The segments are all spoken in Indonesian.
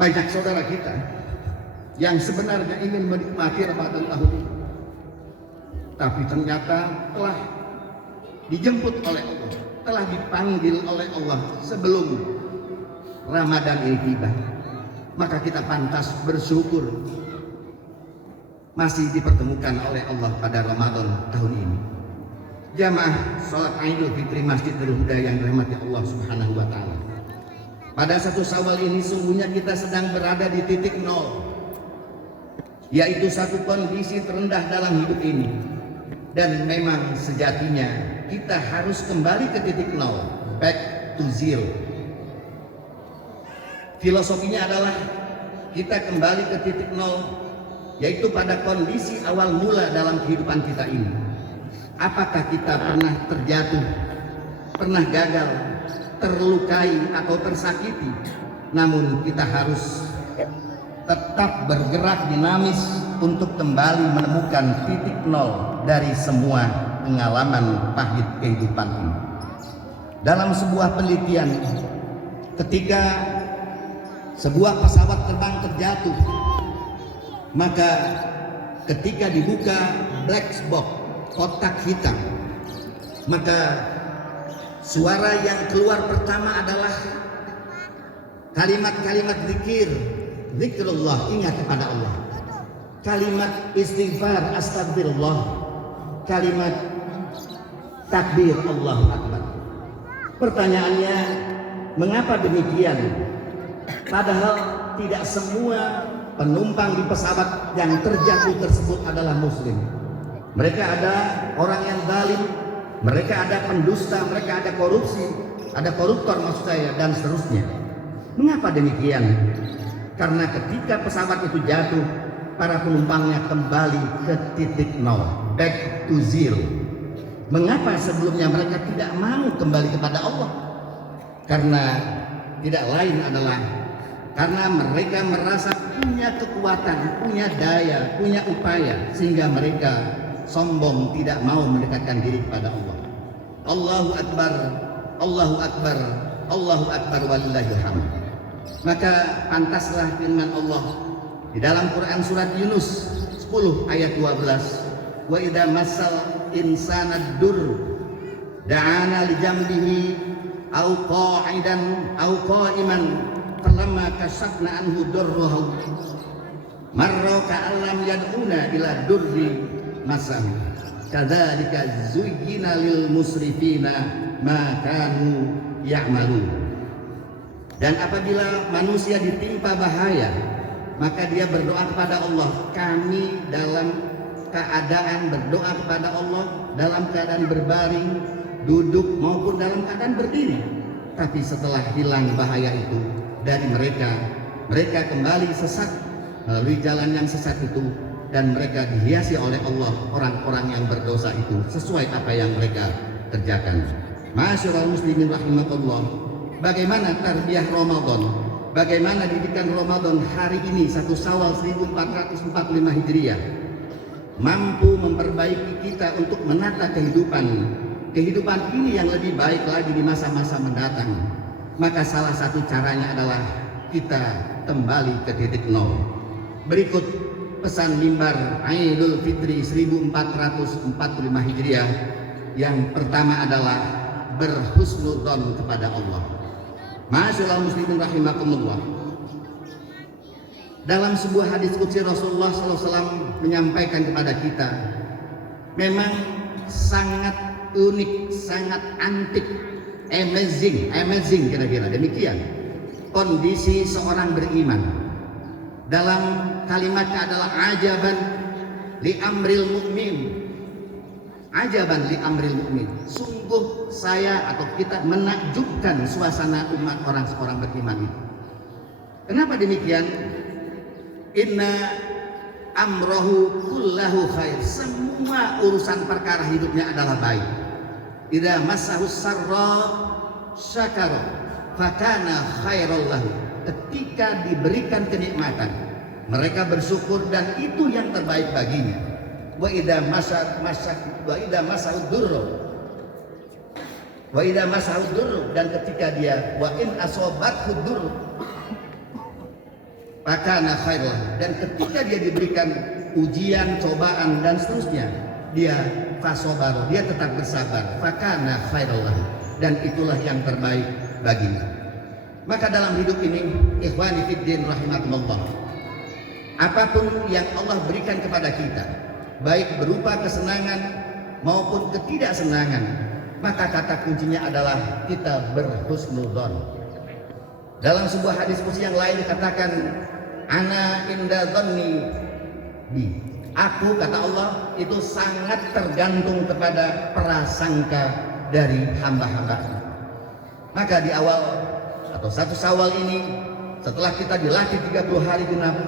Banyak saudara kita yang sebenarnya ingin menikmati Ramadan tahun ini, tapi ternyata telah dijemput oleh Allah, telah dipanggil oleh Allah sebelum Ramadan ini tiba. Maka kita pantas bersyukur masih dipertemukan oleh Allah pada Ramadan tahun ini. Jamaah sholat Idul Fitri Masjidil Huda yang dirahmati Allah Subhanahu wa Ta'ala. Pada 1 Syawal ini sungguhnya kita sedang berada di titik nol, yaitu satu kondisi terendah dalam hidup ini. Dan memang sejatinya kita harus kembali ke titik nol, back to zero. Filosofinya adalah kita kembali ke titik nol, yaitu pada kondisi awal mula dalam kehidupan kita ini. Apakah kita pernah terjatuh, pernah gagal, terlukai atau tersakiti? Namun kita harus tetap bergerak dinamis untuk kembali menemukan titik nol dari semua pengalaman pahit kehidupan ini. Dalam sebuah penelitian, ketika sebuah pesawat terbang terjatuh, maka ketika dibuka black box, kotak hitam, maka suara yang keluar pertama adalah kalimat-kalimat zikir, zikrullah, ingat kepada Allah, kalimat istighfar, astagfirullah, kalimat takbir, Allahu Akbar. Pertanyaannya, mengapa demikian? Padahal tidak semua penumpang di pesawat yang terjatuh tersebut adalah muslim. Mereka ada orang yang zalim, mereka ada pendusta, mereka ada korupsi, ada koruptor maksud saya, dan seterusnya. Mengapa demikian? Karena ketika pesawat itu jatuh, para penumpangnya kembali ke titik nol, back to zero. Mengapa sebelumnya mereka tidak mau kembali kepada Allah? Karena tidak lain adalah karena mereka merasa punya kekuatan, punya daya, punya upaya, sehingga mereka sombong, tidak mau mendekatkan diri kepada Allah. Allahu Akbar, Allahu Akbar, Allahu Akbar walillahil hamd. Maka pantaslah firman Allah di dalam Quran surat Yunus 10 ayat 12, wa idza massal insana dur da'ana li jambihi au qa'idan au qa'iman falamma kashafna anhu durruhu marra ka'allam yad'una ila durri masam kadzalika zuyyina lil musrifina ma kanu ya'malun. Dan apabila manusia ditimpa bahaya, maka dia berdoa kepada Allah. Kami dalam keadaan berdoa kepada Allah, dalam keadaan berbaring, duduk maupun dalam keadaan berdiri. Tapi setelah hilang bahaya itu dari mereka, mereka kembali sesat melalui jalan yang sesat itu, dan mereka dihiasi oleh Allah, orang-orang yang berdosa itu, sesuai apa yang mereka kerjakan. Masyaallah muslimin rahimakallah. Bagaimana tarbiyah Ramadan, bagaimana didikan Ramadan hari ini 1 Syawal 1445 Hijriah mampu memperbaiki kita untuk menata kehidupan ini yang lebih baik lagi di masa-masa mendatang. Maka salah satu caranya adalah kita kembali ke titik nol. Berikut pesan mimbar Idul Fitri 1445 Hijriah. Yang pertama adalah berhusnudzon kepada Allah. Masyaallah muslimin rahimakumullah. Dalam sebuah hadis qudsi Rasulullah SAW menyampaikan kepada kita, memang sangat unik, sangat antik, amazing kira-kira demikian kondisi seorang beriman. Dalam kalimatnya adalah ajaban li amril mu'min. Ajaban li amril mu'min. Sungguh saya atau kita menakjubkan suasana umat orang beriman itu. Kenapa demikian? Inna amrohu kullahu khair. Semua urusan perkara hidupnya adalah baik. Idza massahu sarra syakara fakana khairal lahu. Ketika diberikan kenikmatan, mereka bersyukur dan itu yang terbaik baginya. Wa idza masahu durr, dan ketika dia wa in asobathu durr, fakana khairlah, dan ketika dia diberikan ujian, cobaan dan seterusnya, dia fasobar, dia tetap bersabar, fakana khairlah, dan itulah yang terbaik baginya. Maka dalam hidup ini, ikhwani fiddin rahimakumullah, apapun yang Allah berikan kepada kita, baik berupa kesenangan maupun ketidaksenangan, maka kata kuncinya adalah kita berhusnudzon. Dalam sebuah hadis qudsi yang lain dikatakan, ana inda dhanni bi, aku, kata Allah, itu sangat tergantung kepada prasangka dari hamba-hamba. Maka di awal atau 1 Syawal ini, setelah kita dilatih 30 hari genap,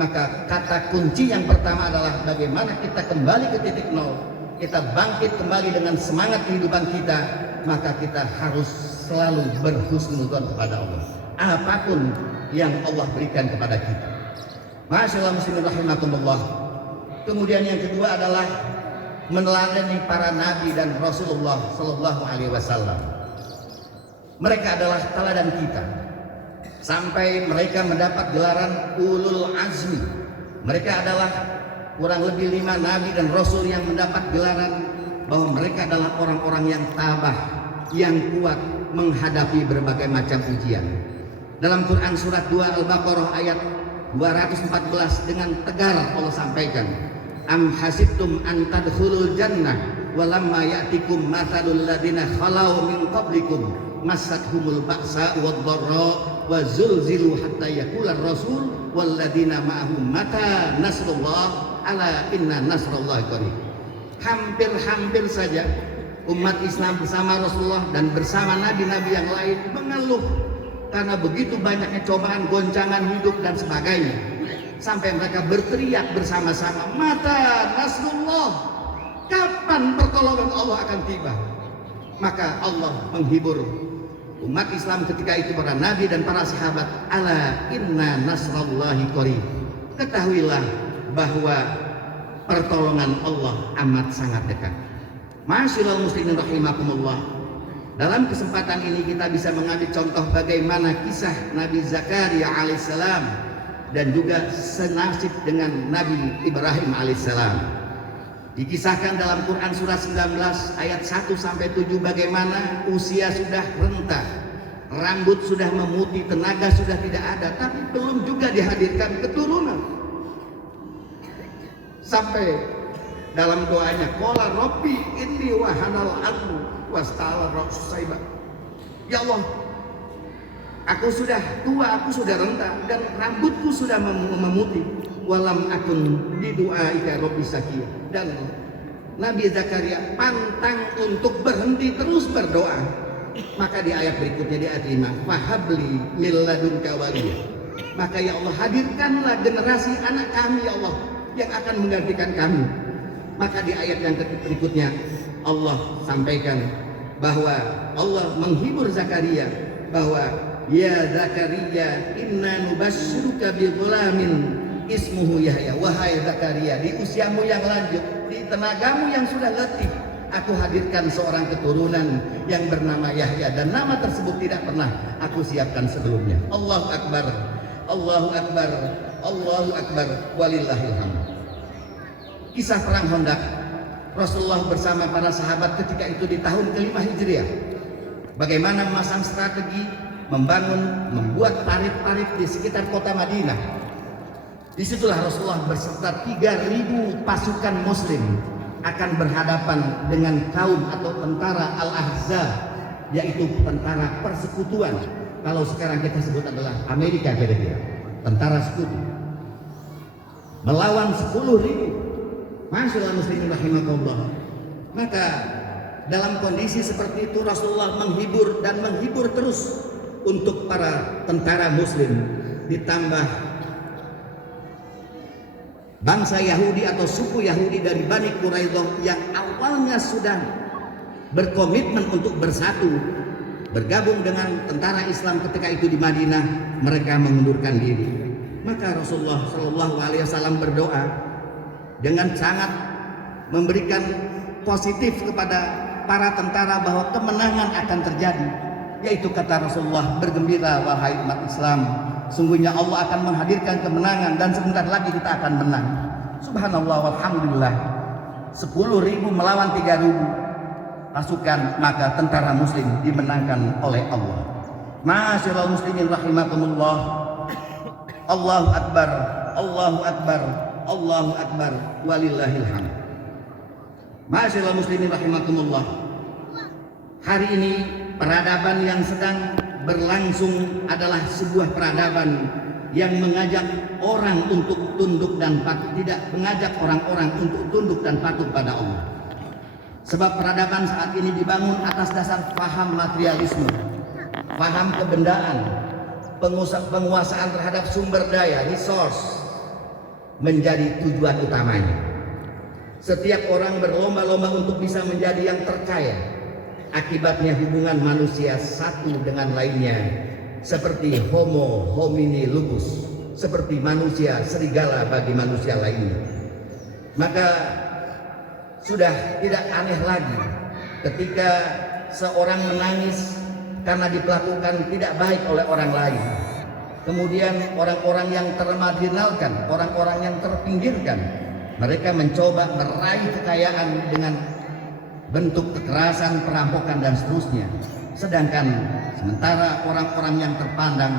maka kata kunci yang pertama adalah bagaimana kita kembali ke titik nol, kita bangkit kembali dengan semangat kehidupan kita. Maka kita harus selalu berhusnudzon kepada Allah, apapun yang Allah berikan kepada kita. Masyaallah muslimin rahimakumullah. Kemudian yang kedua adalah meneladani para nabi dan Rasulullah sallallahu alaihi wasallam. Mereka adalah teladan kita sampai mereka mendapat gelaran ulul azmi. Mereka adalah kurang lebih 5 nabi dan rasul yang mendapat gelaran bahwa mereka adalah orang-orang yang tabah, yang kuat menghadapi berbagai macam ujian. Dalam Quran surat 2 Al-Baqarah ayat 214 dengan tegar Allah sampaikan, am hasibtum an tadkhulul jannah walamma ya'tikum mathalul ladzina khalau min qablikum massathumul ba'sa wad-dharra wa zulzilu hatta yaqular rasul wal ladzina ma'ahu mata nasrullah ala inna nasrallahi qarib. Hampir-hampir saja umat Islam bersama Rasulullah dan bersama nabi-nabi yang lain mengeluh karena begitu banyaknya cobaan, goncangan hidup dan sebagainya, sampai mereka berteriak bersama-sama, mata nasrullah, kapan pertolongan Allah akan tiba? Maka Allah menghibur umat Islam ketika itu, para nabi dan para sahabat, ala inna nasrallahi qarib, ketahuilah bahwa pertolongan Allah amat sangat dekat. Masyaallah muslimin rahimakumullah. Dalam kesempatan ini kita bisa mengambil contoh bagaimana kisah Nabi Zakaria alaihissalam dan juga senasib dengan Nabi Ibrahim alaihissalam. Dikisahkan dalam Quran surah 19 ayat 1 sampai 7 bagaimana usia sudah renta, rambut sudah memutih, tenaga sudah tidak ada, tapi belum juga dihadirkan keturunan. Sampai dalam doanya, qala rabbi inni wahanal azmu wasta'ala ra'su saiba. Ya Allah, aku sudah tua, aku sudah renta, dan rambutku sudah memutih. Walam akun bidu'aika rabbi sakiya. Dan Nabi Zakaria pantang untuk berhenti terus berdoa. Maka di ayat berikutnya, di ayat 5, fahabli min ladunka waliyya. Maka ya Allah, hadirkanlah generasi anak kami ya Allah yang akan menggantikan kami. Maka di ayat yang berikutnya Allah sampaikan bahwa Allah menghibur Zakaria bahwa ya Zakaria inna nubasyyiruka bi ghulamin ismuhu Yahya. Wahai Zakaria, di usiamu yang lanjut, di tenagamu yang sudah letih, aku hadirkan seorang keturunan yang bernama Yahya, dan nama tersebut tidak pernah aku siapkan sebelumnya. Allahu Akbar, Allahu Akbar, Allahu Akbar, walillahil hamd. Kisah perang Khandaq, Rasulullah bersama para sahabat ketika itu di tahun ke-5 Hijriah, bagaimana memasang strategi, membuat parit-parit di sekitar kota Madinah. Disitulah Rasulullah beserta 3.000 pasukan muslim akan berhadapan dengan kaum atau tentara Al-Ahzab, yaitu tentara persekutuan. Kalau sekarang kita sebut adalah Amerika kira-kira, tentara sekutu, melawan 10.000. Masyaallah muslimin rahimakumullah. Maka dalam kondisi seperti itu Rasulullah menghibur dan menghibur terus untuk para tentara muslim, ditambah bangsa Yahudi atau suku Yahudi dari Bani Quraidah yang awalnya sudah berkomitmen untuk bersatu, bergabung dengan tentara Islam ketika itu di Madinah, mereka mengundurkan diri. Maka Rasulullah Shallallahu Alaihi Wasallam berdoa dengan sangat memberikan positif kepada para tentara bahwa kemenangan akan terjadi. yaitu kata Rasulullah, bergembira wahai umat Islam, sungguhnya Allah akan menghadirkan kemenangan dan sebentar lagi kita akan menang. Subhanallah walhamdulillah. 10.000 melawan 3.000 pasukan, maka tentara muslim dimenangkan oleh Allah. Ma'asyiral muslimin rahimakumullah. Allahu akbar, Allahu akbar, Allahu akbar, walillahil hamd. Ma'asyiral muslimin rahimakumullah. Hari ini peradaban yang sedang berlangsung adalah sebuah peradaban yang mengajak orang untuk tunduk dan patuh, tidak mengajak orang-orang untuk tunduk dan patuh pada Allah. Sebab peradaban saat ini dibangun atas dasar paham materialisme, paham kebendaan, penguasaan terhadap sumber daya, resource menjadi tujuan utamanya. Setiap orang berlomba-lomba untuk bisa menjadi yang terkaya. Akibatnya hubungan manusia satu dengan lainnya seperti homo homini lupus, seperti manusia serigala bagi manusia lainnya. Maka sudah tidak aneh lagi ketika seorang menangis karena diperlakukan tidak baik oleh orang lain. Kemudian orang-orang yang termarginalkan, orang-orang yang terpinggirkan, mereka mencoba meraih kekayaan dengan bentuk kekerasan, perampokan dan seterusnya. Sedangkan sementara orang-orang yang terpandang,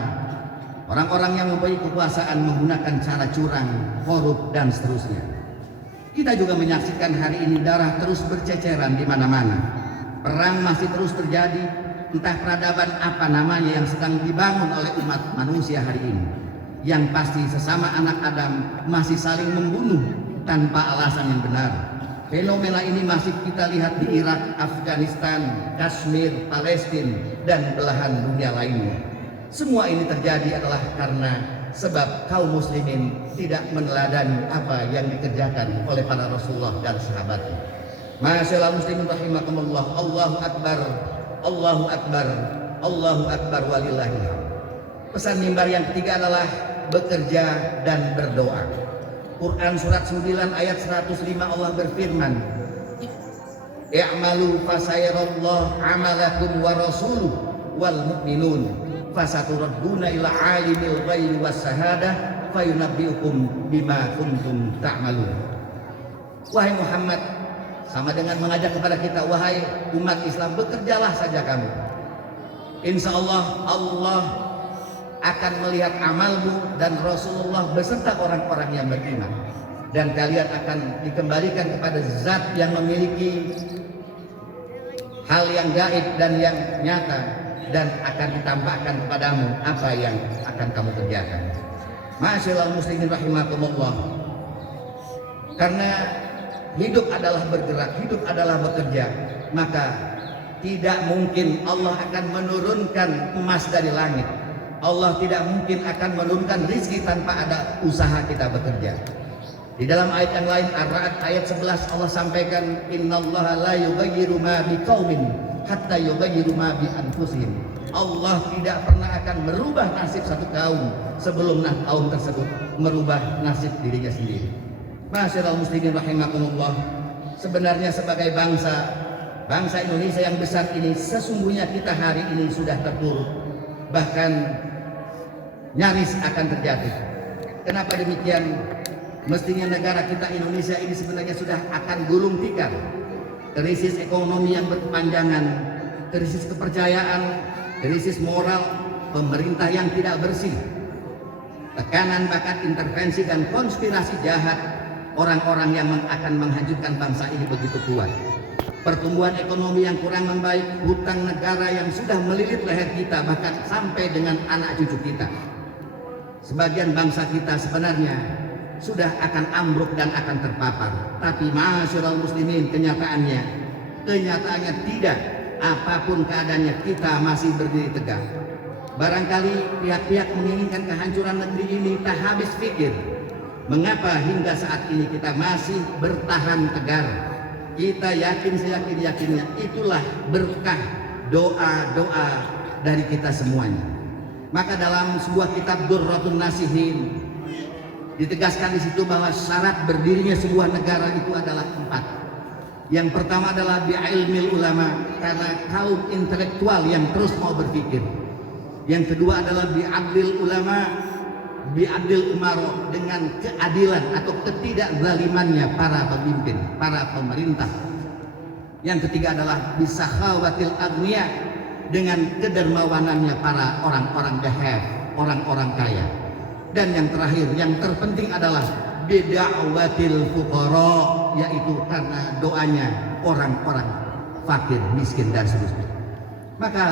orang-orang yang mempunyai kekuasaan menggunakan cara curang, korup dan seterusnya. Kita juga menyaksikan hari ini darah terus berceceran di mana-mana. Perang masih terus terjadi, entah peradaban apa namanya yang sedang dibangun oleh umat manusia hari ini. Yang pasti sesama anak Adam masih saling membunuh tanpa alasan yang benar. Fenomena ini masih kita lihat di Irak, Afghanistan, Kashmir, Palestina, dan belahan dunia lainnya. Semua ini terjadi adalah karena sebab kaum muslimin tidak meneladani apa yang dikerjakan oleh para Rasulullah dan sahabatnya. Masyaallah muslimin rahimakumullah. Allahu akbar, Allahu akbar, Allahu akbar walillahil hamd. Pesan mimbar yang ketiga adalah bekerja dan berdoa. Quran surat 9 ayat 105 Allah berfirman, "I'malu fasayarallahu 'amalakum wa rasuluhu wal mu'minun fasaturadduna ila 'alimil ghaibi was syahadah fayunabbi'ukum bima kuntum ta'malun." Wahai Muhammad, sama dengan mengajak kepada kita, wahai umat Islam, bekerjalah saja kamu. Insya Allah, Allah akan melihat amalmu dan Rasulullah beserta orang-orang yang beriman, dan kalian akan dikembalikan kepada zat yang memiliki hal yang gaib dan yang nyata, dan akan ditampakkan kepadamu apa yang akan kamu kerjakan. Ma'asyiral muslimin rahimakumullah. Karena hidup adalah bergerak, hidup adalah bekerja, maka tidak mungkin Allah akan menurunkan emas dari langit. Allah tidak mungkin akan menurunkan rizki tanpa ada usaha kita bekerja. Di dalam ayat yang lain, Ar-Ra'd ayat 11 Allah sampaikan, "Innallaha la yughayyiru ma biqaumin hatta yughayyiru ma bi anfusihim." Allah tidak pernah akan merubah nasib satu kaum sebelum kaum tersebut merubah nasib dirinya sendiri. Masyaallah muslimin rahimakumullah. Sebenarnya sebagai bangsa Indonesia yang besar ini, sesungguhnya kita hari ini sudah terpuruk, bahkan nyaris akan terjatuh. Kenapa demikian? Mestinya negara kita Indonesia ini sebenarnya sudah akan gulung tikar. Krisis ekonomi yang berkepanjangan, krisis kepercayaan, krisis moral, pemerintah yang tidak bersih, tekanan bakat intervensi dan konspirasi jahat orang-orang yang akan menghancurkan bangsa ini begitu kuat. Pertumbuhan ekonomi yang kurang membaik, hutang negara yang sudah melilit leher kita bahkan sampai dengan anak cucu kita. Sebagian bangsa kita sebenarnya sudah akan ambruk dan akan terpapar. Tapi masyaallah muslimin, kenyataannya tidak. Apapun keadaannya, kita masih berdiri tegak. Barangkali pihak-pihak menginginkan kehancuran negeri ini tak habis pikir mengapa hingga saat ini kita masih bertahan tegar. Kita yakin, seyakin-yakinnya itulah berkah doa-doa dari kita semuanya. Maka dalam sebuah kitab Durratun Nasihin ditegaskan di situ bahwa syarat berdirinya sebuah negara itu adalah 4. Yang pertama adalah bi'ilmil ulama, karena kaum intelektual yang terus mau berpikir. Yang kedua adalah bi'adlil ulama, bi'adlil umaro, dengan keadilan atau ketidakzalimannya para pemimpin, para pemerintah. Yang ketiga adalah bisakhawatil agniya, dengan kedermawanannya para orang-orang dahab, orang-orang kaya. Dan yang terakhir, yang terpenting adalah bida'watil fuqara, yaitu karena doanya orang-orang fakir, miskin dan seterusnya. Maka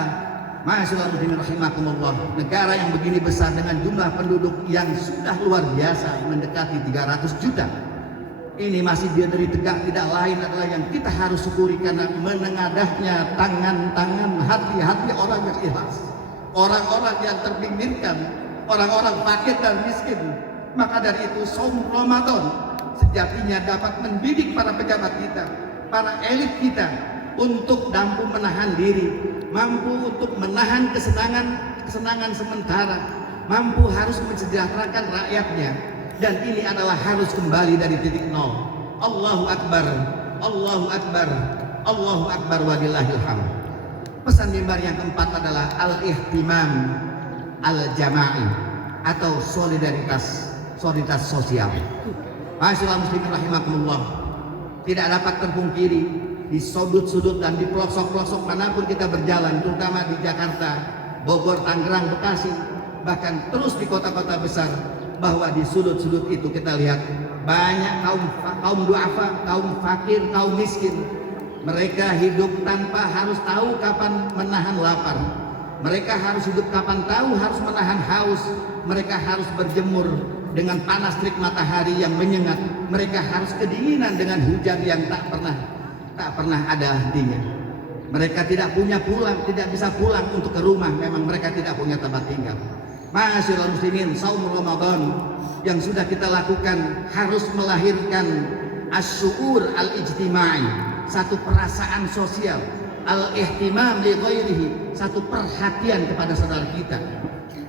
ma'asyiral muslimin rahimakumullah, negara yang begini besar dengan jumlah penduduk yang sudah luar biasa mendekati 300 juta, ini masih berdiri tegak tidak lain adalah yang kita harus syukuri, karena menengadahnya tangan-tangan, hati-hati orang yang ikhlas, orang-orang yang terpinggirkan, orang-orang fakir dan miskin. Maka dari itu saum Ramadan sejatinya dapat mendidik para pejabat kita, para elit kita untuk mampu menahan diri, mampu untuk menahan kesenangan sementara, mampu harus mensejahterakan rakyatnya. Dan ini adalah harus kembali dari titik nol. Allahu Akbar, Allahu Akbar, Allahu Akbar walillahil hamd. Pesan mimbar yang keempat adalah al-ihtimam al-jama'i, atau solidaritas sosial. Ma'asyiral muslimin rahimakumullah, tidak dapat terpungkiri di sudut-sudut dan di pelosok-pelosok manapun kita berjalan, terutama di Jakarta, Bogor, Tangerang, Bekasi, bahkan terus di kota-kota besar, bahwa di sudut-sudut itu kita lihat banyak kaum duafa, kaum fakir, kaum miskin. Mereka hidup tanpa harus tahu kapan menahan lapar. Mereka harus hidup kapan tahu harus menahan haus. Mereka harus berjemur dengan panas terik matahari yang menyengat. Mereka harus kedinginan dengan hujan yang tak pernah ada hentinya. Mereka tidak bisa pulang untuk ke rumah. Memang mereka tidak punya tempat tinggal. Ma'asyiral muslimin, saum Ramadan yang sudah kita lakukan harus melahirkan asyuur al-ijtimai, satu perasaan sosial, al-ihtimam li ghairihi, satu perhatian kepada saudara kita.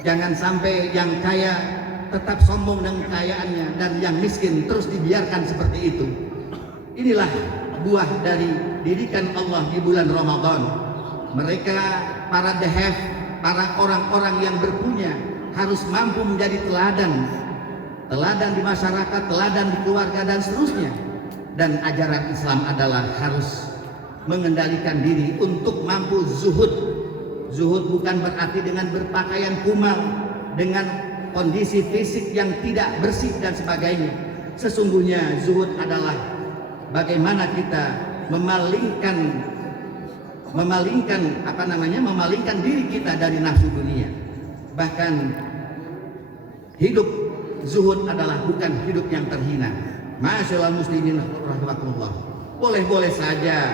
Jangan sampai yang kaya tetap sombong dengan kekayaannya dan yang miskin terus dibiarkan seperti itu. Inilah buah dari didikan Allah di bulan Ramadan. Mereka para dahaf, para orang-orang yang berpunya harus mampu menjadi teladan di masyarakat, teladan di keluarga dan seterusnya. Dan ajaran Islam adalah harus mengendalikan diri untuk mampu zuhud. Zuhud bukan berarti dengan berpakaian kumal, dengan kondisi fisik yang tidak bersih dan sebagainya. Sesungguhnya zuhud adalah bagaimana kita memalingkan diri kita dari nafsu dunia. Bahkan hidup zuhud adalah bukan hidup yang terhina. Ma'asyiral muslimin rahimakumullah, boleh-boleh saja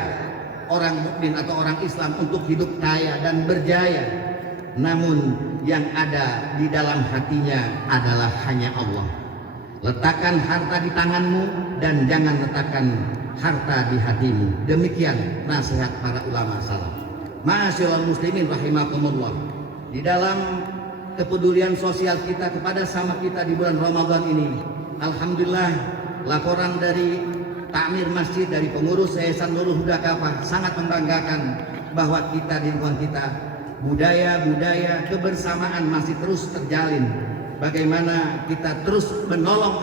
orang mukmin atau orang Islam untuk hidup kaya dan berjaya, namun yang ada di dalam hatinya adalah hanya Allah. Letakkan harta di tanganmu dan jangan letakkan harta di hatimu. Demikian nasihat para ulama salaf. Ma'asyiral muslimin rahimakumullah, di dalam kepedulian sosial kita kepada sama kita di bulan Ramadan ini, alhamdulillah, laporan dari takmir masjid, dari pengurus Yayasan Nurul Huda Kafah sangat membanggakan bahwa kita di lingkungan kita budaya kebersamaan masih terus terjalin. Bagaimana kita terus menolong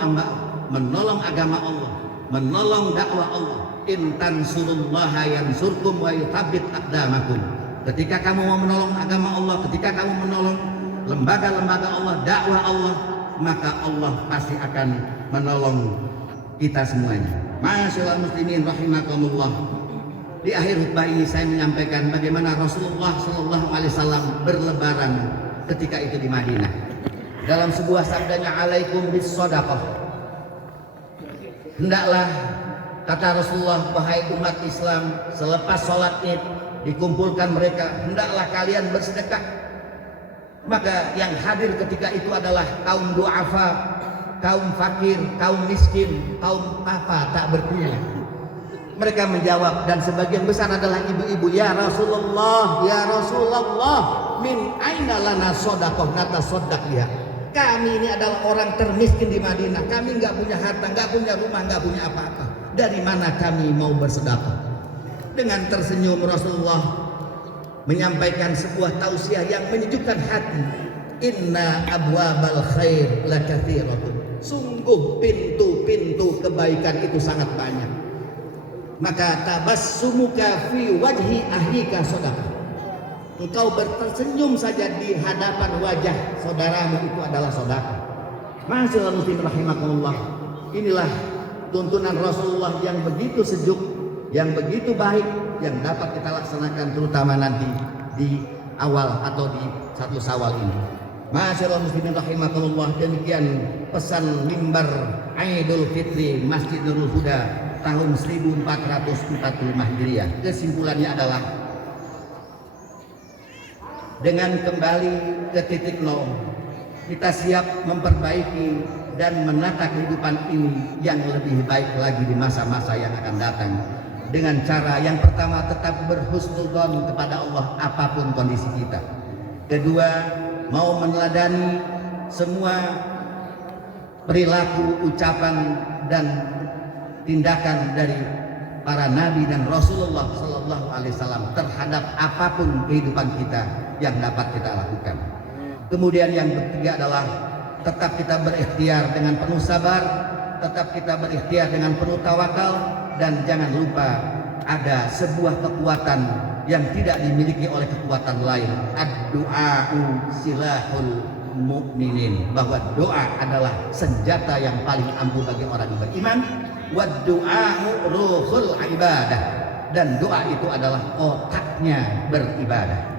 agama Allah, menolong dakwah Allah. In tansurullaha yansurkum wa yuthabbit aqdamakum. Ketika kamu mau menolong agama Allah, ketika kamu menolong lembaga-lembaga Allah, dakwah Allah, maka Allah pasti akan menolong kita semuanya. Ma'asyiral muslimin rahimakumullah. Di akhir khutbah ini saya menyampaikan bagaimana Rasulullah SAW berlebaran ketika itu di Madinah. Dalam sebuah sabdanya, alaikum bis shadaqah. Hendaklah, kata Rasulullah, wahai umat Islam, selepas sholat Id dikumpulkan mereka, hendaklah kalian bersedekah. Maka yang hadir ketika itu adalah kaum du'afa, kaum fakir, kaum miskin, kaum apa tak berpunya. Mereka menjawab, dan sebagian besar adalah ibu-ibu, ya Rasulullah, min aina lana shadaqah natasaddaq biha. Kami ini adalah orang termiskin di Madinah, kami nggak punya harta, nggak punya rumah, nggak punya apa-apa. dari mana kami mau bersedekah? Dengan tersenyum Rasulullah menyampaikan sebuah tausiah yang menyejukkan hati. Inna abwabal khair lakatsiratun. Sungguh pintu-pintu kebaikan itu sangat banyak. Maka tabassumuka fi wajhi ahlika sedekah. Engkau bertersenyum saja di hadapan wajah saudaramu itu adalah sedekah. Ma'asyiral muslimin rahimakumullah. Inilah tuntunan Rasulullah yang begitu sejuk, yang begitu baik, yang dapat kita laksanakan terutama nanti di awal atau di 1 Syawal ini. Ma'asyiral muslimin rahimakumullah, demikian pesan mimbar Idul Fitri Masjid Nurul Huda tahun 1445 Hijriah. Kesimpulannya adalah dengan kembali ke titik nol, kita siap memperbaiki dan menata kehidupan ini yang lebih baik lagi di masa-masa yang akan datang. Dengan cara yang pertama, tetap berhusnudzon kepada Allah apapun kondisi kita. Kedua, mau meneladani semua perilaku, ucapan dan tindakan dari para nabi dan Rasulullah Sallallahu Alaihi Wasallam terhadap apapun kehidupan kita yang dapat kita lakukan. Kemudian yang ketiga adalah tetap kita berikhtiar dengan penuh sabar, tetap kita berikhtiar dengan penuh tawakal, dan jangan lupa ada sebuah kekuatan yang tidak dimiliki oleh kekuatan lain. Ad-du'a'u silahul mu'minin, bahwa doa adalah senjata yang paling ampuh bagi orang yang beriman. Wad-du'a'u ruhul ibadah, dan doa itu adalah otaknya beribadah.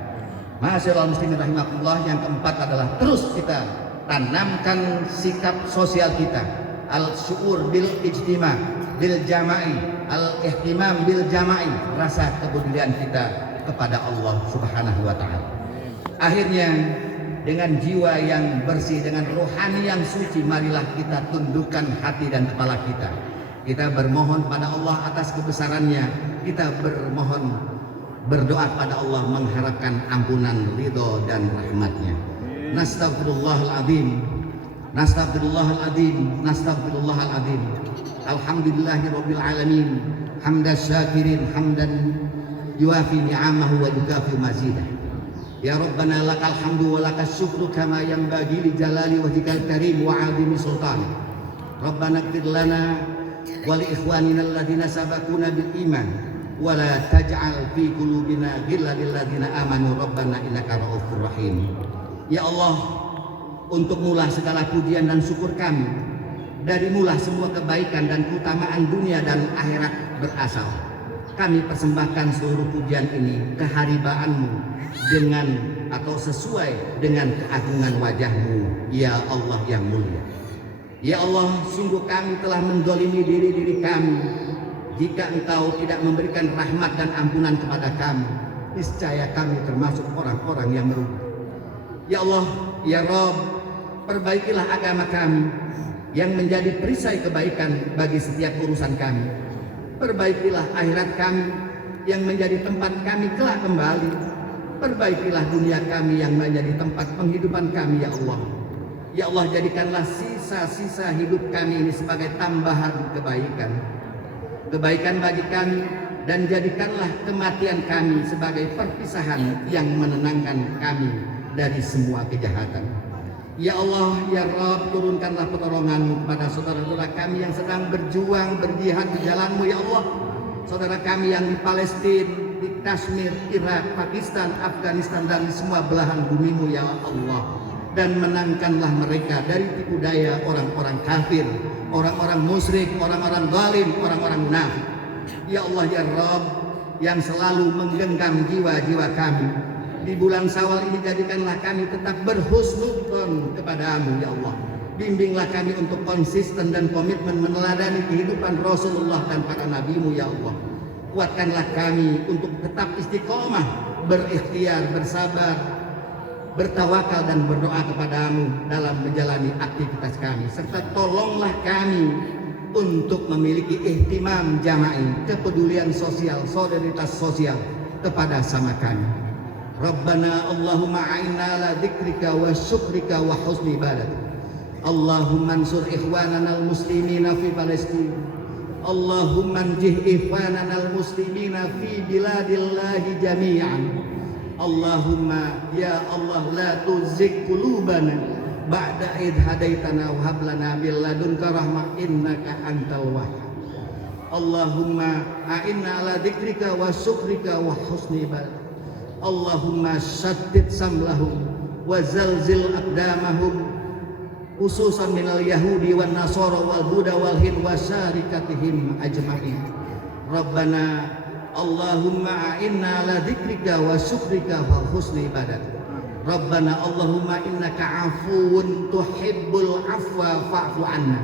Ma'asyiral muslimin rahimakumullah, yang keempat adalah terus kita tanamkan sikap sosial kita, al-syu'ur bil ijtima' bil jama'i, al-ihtimam bil jama'i, rasa kepedulian kita kepada Allah Subhanahu wa taala. Akhirnya dengan jiwa yang bersih, dengan rohani yang suci, marilah kita tundukkan hati dan kepala kita. Kita bermohon pada Allah atas kebesarannya, kita berdoa pada Allah mengharapkan ampunan, ridho dan rahmatnya. Nastaghfirullahaladzim, nastaghfirullahaladzim, nastaghfirullahaladzim. Alhamdulillahirabbil alamin, hamdan syakirin, hamdan yuafi ni'amahu wa yukafi mazidah. Ya Rabbana lakal hamdu wa lakas syukru kama yanbaghi li jalali wajhikal karim wa 'azimi sultanik. Rabbana ighfir lana wa li ikhwanina alladhina sabaquna bil iman wa la taj'al fi qulubina ghillan lil ladzina amanu rabbana innaka ra'ufur rahim. Ya Allah, untuk mula segala pujian dan syukur kami, dari mula semua kebaikan dan keutamaan dunia dan akhirat berasal. Kami persembahkan seluruh pujian ini keharibaanmu dengan atau sesuai dengan keagungan wajahmu, ya Allah yang mulia. Ya Allah, sungguh kami telah mendolimi diri kami. Jika Engkau tidak memberikan rahmat dan ampunan kepada kami, niscaya kami termasuk orang-orang yang merugi. Ya Allah, ya Rabb, perbaikilah agama kami yang menjadi perisai kebaikan bagi setiap urusan kami. Perbaikilah akhirat kami yang menjadi tempat kami kelak kembali. Perbaikilah dunia kami yang menjadi tempat penghidupan kami, ya Allah. Ya Allah, jadikanlah sisa-sisa hidup kami ini sebagai tambahan kebaikan. Kebaikan bagi kami, dan jadikanlah kematian kami sebagai perpisahan yang menenangkan kami dari semua kejahatan. Ya Allah, ya Rabb, turunkanlah pertolongan-Mu kepada saudara-saudara kami yang sedang berjuang, berjihad di jalan-Mu, ya Allah. Saudara kami yang di Palestina, di Kashmir, Irak, Pakistan, Afghanistan, dan semua belahan bumi-Mu, ya Allah. Dan menangkanlah mereka dari tipu daya orang-orang kafir, orang-orang musyrik, orang-orang zalim, orang-orang munafik. Ya Allah, ya Rabb, yang selalu menggenggam jiwa-jiwa kami, di bulan Syawal ini jadikanlah kami tetap berhusnudzon kepadamu, ya Allah. Bimbinglah kami untuk konsisten dan komitmen meneladani kehidupan Rasulullah dan para nabimu, ya Allah. Kuatkanlah kami untuk tetap istiqomah, berikhtiar, bersabar, bertawakal dan berdoa kepadamu dalam menjalani aktivitas kami. Serta tolonglah kami untuk memiliki ihtimam jama'i, kepedulian sosial, solidaritas sosial kepada sama kami. Rabbana Allahumma a'inna ala dzikrika wa syukrika wa husni ibadat. Allahumma ansur ikhwanana al-muslimina fi Palestin Allahumma anjih ikhwanana al-muslimina fi biladillahi jami'an. Allahumma ya Allah la tuzigh qulubana ba'da id hadaitana wa hab lana min ladunka rahmah innaka antal wahhab. Allahumma a'inna ala dzikrika wa syukrika wa husni ibadah. Allahumma syaddid samlahum wa zalzil aqdamahum khususan minal yahudi wan nasara wal buddha wal hind wa syarikatihim ajma'in. Rabbana Allahumma a'inna ala dzikrika wa syukrika wa husni ibadah. Rabbana Allahumma innaka afuwun tuhibbul afwa fa'fu anna.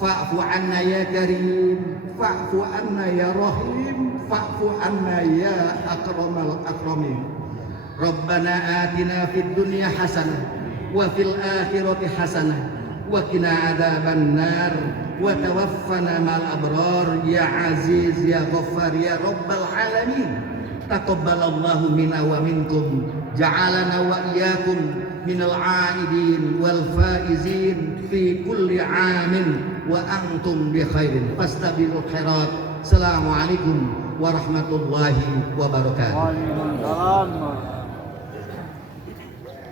Fa'fu anna ya karim, fa'fu anna ya rahim, fa'fu anna ya akramal akramin. Rabbana atina fid dunya hasanah wa fil akhirati hasanah wa qina adzaban nar wa tawaffana mal abrar ya aziz ya ghaffar ya rabbal alamin. Taqabbalallahu minna wa minkum, ja'alana wa iyyakum minal aidin wal faizin fi kulli amin wa antum bi khairin fastabiqul khairat. Assalamualaikum warahmatullahi wabarakatuh. Waalaikumsalam.